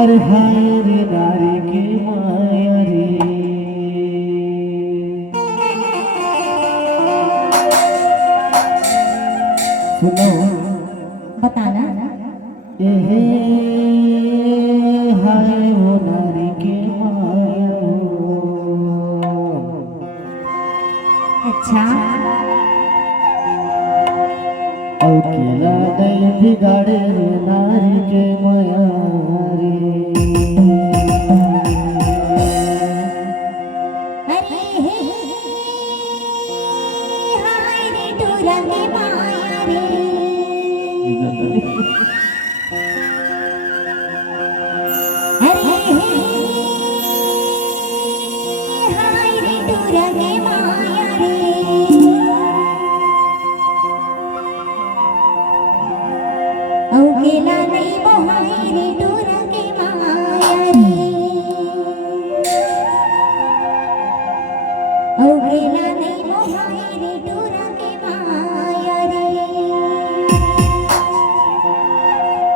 अरे हाय रे नारी की माया रे सुनो बताना। ए हाय वो नारी की माया अच्छा अकेला नहीं बिगाड़े रे नारी के माया रे अरे हे हाय रे टूरा के माया रे अरे हे हाय रे टूरा के माया रे अकेला नहीं मोहाय रे टूरा के माया रे अकेला नहीं मोहाय रे टूरा के माया रे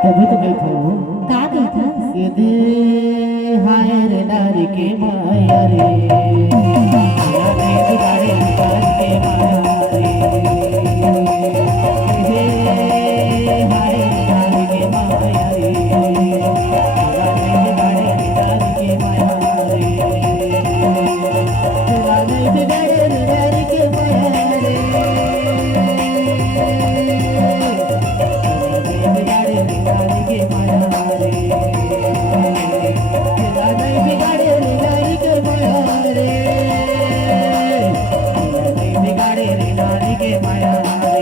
तभी तो मैं कहूँ का कहता यदि हाय रे नारी के माया रे अकेला नहीं बिगाड़े नारी के माया रे हाय रे नारी के माया रे अकेला नहीं बिगाड़े नारी के माया रे अकेला नहीं बिगाड़े नारी के माया रे